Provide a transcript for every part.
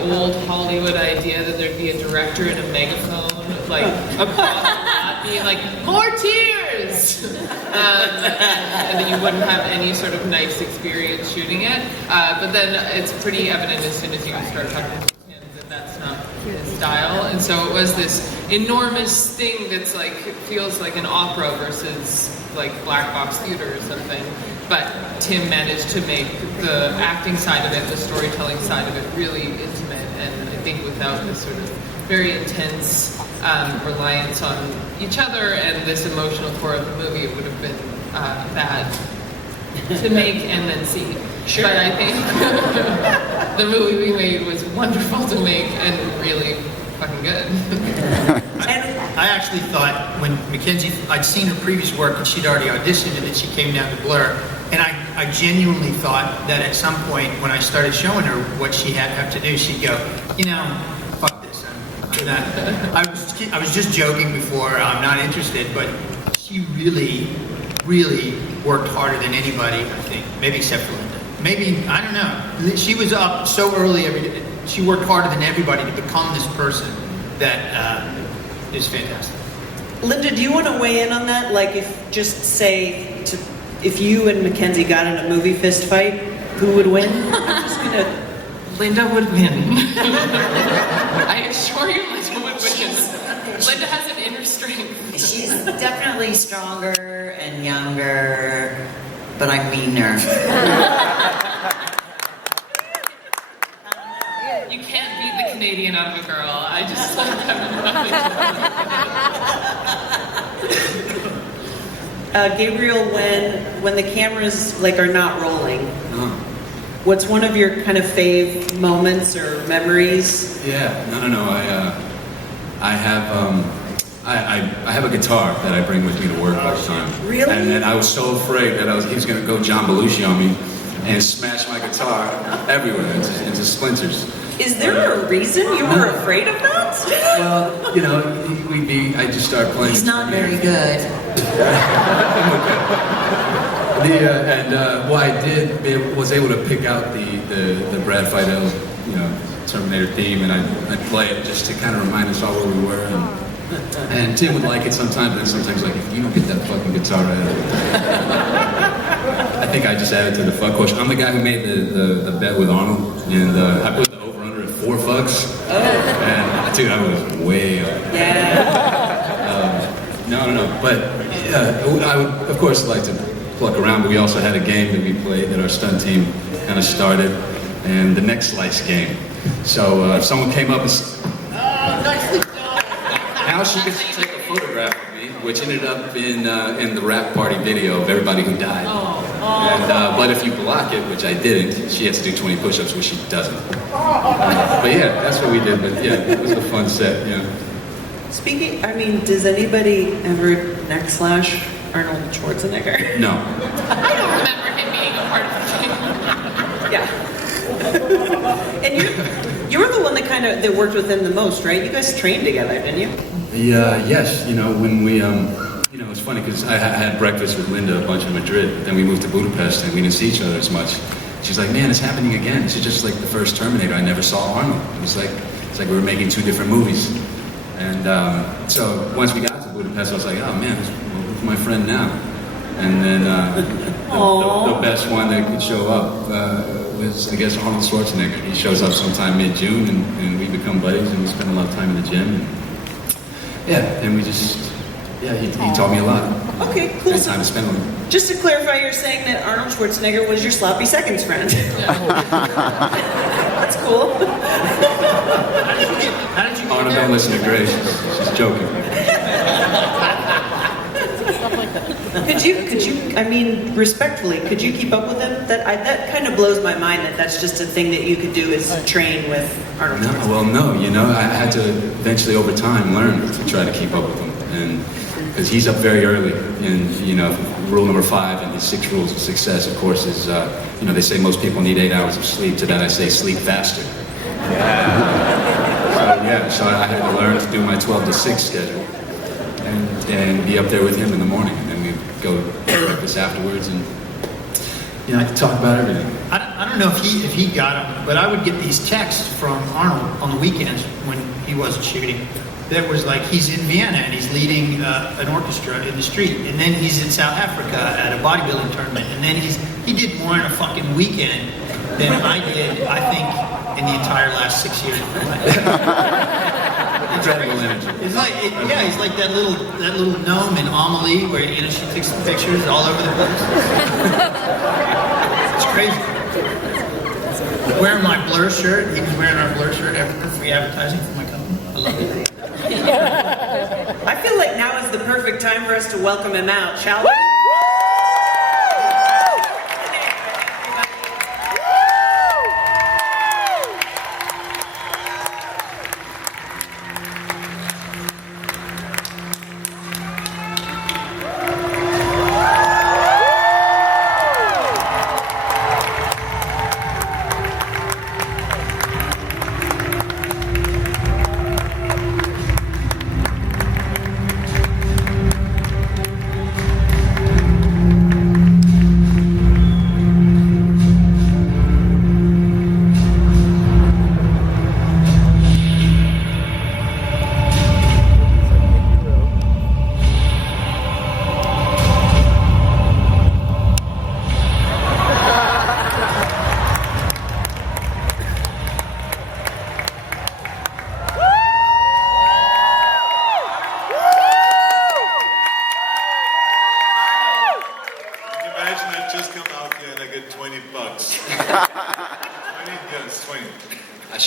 old Hollywood idea that there'd be a director and a megaphone, like across the lot, being like, "More tears," and then you wouldn't have any sort of nice experience shooting it. But then it's pretty evident as soon as you start talking to him that that's not his style, and so it was this enormous thing that's like feels like an opera versus like black box theater or something. But Tim managed to make the acting side of it, the storytelling side of it, really intimate, and I think without this sort of very intense reliance on each other and this emotional core of the movie, it would have been bad to make and then see. Sure. But I think the movie we made was wonderful to make and really fucking good. I actually thought when Mackenzie, I'd seen her previous work and she'd already auditioned and then she came down to Blur, and I genuinely thought that at some point when I started showing her what she had have to do, she'd go, you know, fuck this. I'm not. I was just joking before, I'm not interested, but she really, really worked harder than anybody, I think, maybe except for Linda. Maybe, I don't know. She was up so early every day. She worked harder than everybody to become this person that is fantastic. Linda, do you want to weigh in on that? Like, if you and Mackenzie got in a movie fist fight, who would win? I'm just gonna. Linda would win. I assure you, Linda would win. Linda has an inner strength. She's definitely stronger and younger, but I'm meaner. You can't beat the Canadian out of a girl. I just like Gabriel, when the cameras like are not rolling, what's one of your kind of fave moments or memories? Yeah, no. I have a guitar that I bring with me to work all the time. Really? And then I was so afraid that he was going to go John Belushi on me and smash my guitar everywhere into splinters. Is there a reason you were afraid of that? Well, you know, I just started playing. He's not very good. What I did was able to pick out the Brad Fiedel, you know, Terminator theme, and I'd play it just to kind of remind us all where we were. And Tim would like it sometimes, and sometimes like, if you don't get that fucking guitar right, I think I just added to the fuck question. I'm the guy who made the bet with Arnold, and I put the over-under at 4 fucks. Oh. And dude, I was way up. Yeah. No. But I would, of course, like to pluck around, but we also had a game that we played that our stunt team kind of started, and the Next Slice game. So if someone came up and nicely done. now she gets to take a photograph of me, which ended up in the rap party video of everybody who died. And, but if you block it, which I didn't, she has to do 20 push-ups, which she doesn't. But yeah, that's what we did. But yeah, it was a fun set. Yeah. Speaking, I mean, does anybody ever neck slash Arnold Schwarzenegger? No. I don't remember him being a part of the game. Yeah. And you were the one that worked with him the most, right? You guys trained together, didn't you? Yes. You know, when we, you know, it's funny because I had breakfast with Linda a bunch in Madrid. Then we moved to Budapest and we didn't see each other as much. She's like, man, it's happening again. This is just like the first Terminator. I never saw Arnold. It's like we were making 2 different movies. And so once we got to Budapest, I was like, oh man, who's my friend now? And then the best one that could show up was, I guess, Arnold Schwarzenegger. He shows up sometime mid-June, and we become buddies, and we spend a lot of time in the gym. And we just, he taught me a lot. Okay, cool. Good time to spend with him. Just to clarify, you're saying that Arnold Schwarzenegger was your sloppy seconds friend. That's cool. How did you Arnold, don't listen to Grace. She's joking. Could you, I mean, respectfully, could you keep up with him? That kind of blows my mind that that's just a thing that you could do is train with Arnold Schwarzenegger. Well, no, you know, I had to eventually over time learn to try to keep up with him. And because he's up very early, and you know, rule number 5 in his 6 rules of success, of course, is you know, they say most people need 8 hours of sleep. To that I say sleep faster. So I had to learn to do my 12 to 6 schedule and be up there with him in the morning, and then we go to breakfast afterwards, and you know, I could talk about everything. I don't know if he got them, but I would get these texts from Arnold on the weekends when he wasn't shooting. That was like he's in Vienna and he's leading an orchestra in the street, and then he's in South Africa at a bodybuilding tournament, and then he did more in a fucking weekend than I did, I think, in the entire last 6 years of my life. Incredible energy. It's like, he's like that little gnome in Amelie where she takes some pictures all over the place. It's crazy. Wearing my Blur shirt, he was wearing our Blur shirt for free advertising for my company. I love it. I feel like now is the perfect time for us to welcome him out, shall we?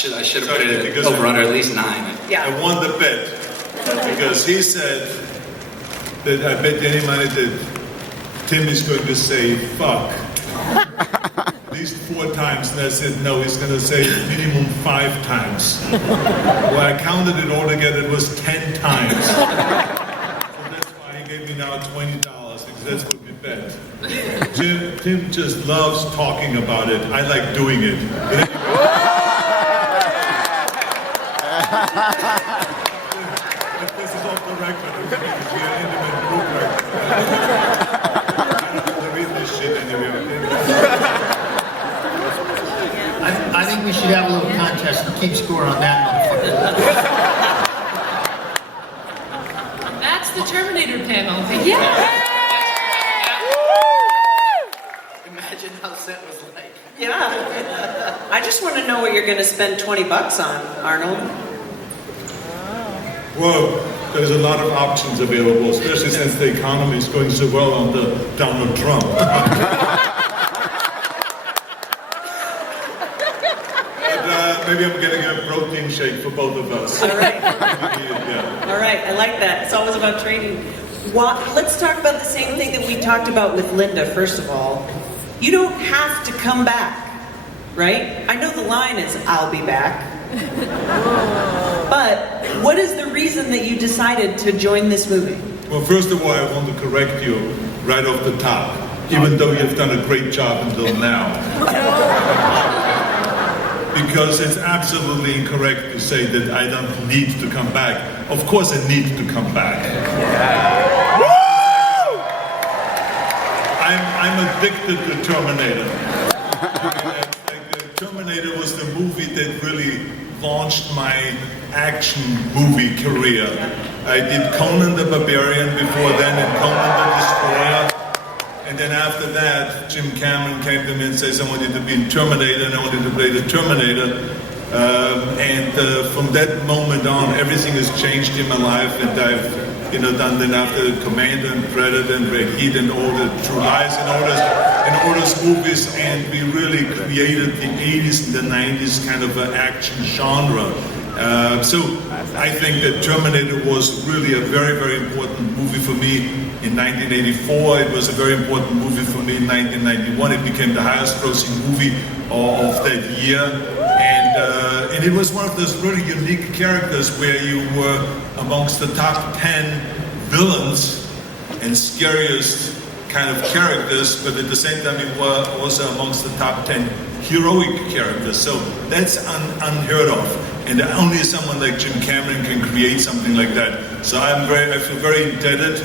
I should have put it over under at least 9. Yeah. I won the bet because he said that I bet any money that Tim is going to say fuck at least 4 times, and I said no, he's going to say minimum 5 times. Well, I counted it all together, it was 10 times. So that's why he gave me now $20 because that's what we bet. Tim just loves talking about it. I like doing it. If this is off the record, it's going to be an intimate group record. I don't believe this shit anyway. I think we should have a little contest and keep score on that motherfucker. That's the Terminator panel. Thank you. Imagine how set was like. Yeah. I just want to know what you're going to spend $20 on, Arnold. Well, there's a lot of options available, especially since the economy is going so well under Donald Trump. But maybe I'm getting a protein shake for both of us. All right. Yeah. All right. I like that. It's always about training. Let's talk about the same thing that we talked about with Linda, first of all. You don't have to come back, right? I know the line is, I'll be back. But what is the reason that you decided to join this movie? Well, first of all, I want to correct you right off the top, even though you've done a great job until now. Because it's absolutely incorrect to say that I don't need to come back. Of course I need to come back. I'm addicted to Terminator. Terminator was the movie that really launched my action movie career. I did Conan the Barbarian before then and Conan the Destroyer. And then after that, Jim Cameron came to me and says, I want you to be in Terminator and I want you to play the Terminator. From that moment on, everything has changed in my life, and I've done then after Commander and Predator and Red Heat and all the True Lies and all those movies, and we really created the 80s and the 90s kind of an action genre. So I think that Terminator was really a very, very important movie for me in 1984. It was a very important movie for me in 1991. It became the highest grossing movie of that year. And it was one of those really unique characters where you were amongst the top 10 villains and scariest kind of characters, but at the same time you were also amongst the top 10 heroic characters. So that's unheard of. And only someone like Jim Cameron can create something like that. So I feel very indebted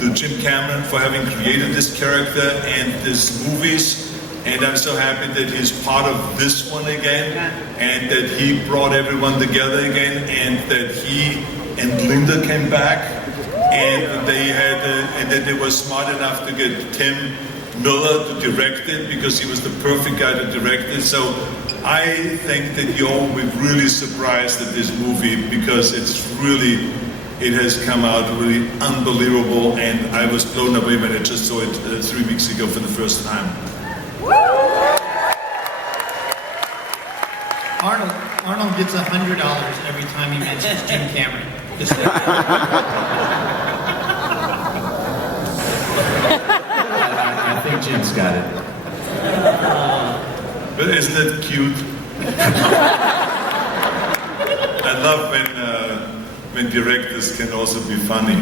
to Jim Cameron for having created this character and these movies. And I'm so happy that he's part of this one again, and that he brought everyone together again, and that he and Linda came back, and that they were smart enough to get Tim Miller to direct it, because he was the perfect guy to direct it. So I think that you all will be really surprised at this movie, because it has come out really unbelievable, and I was blown away when I just saw it 3 weeks ago for the first time. Arnold gets $100 every time he mentions Jim Cameron. I think Jim's got it. But isn't that cute? I love when directors can also be funny.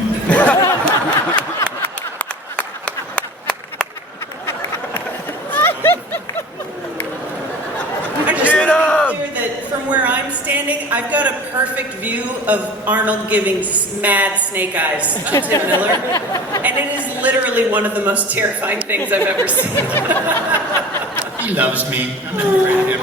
I just want to be clear that from where I'm standing, I've got a perfect view of Arnold giving mad snake eyes to Tim Miller, and it is literally one of the most terrifying things I've ever seen. He loves me. I'm not afraid of him.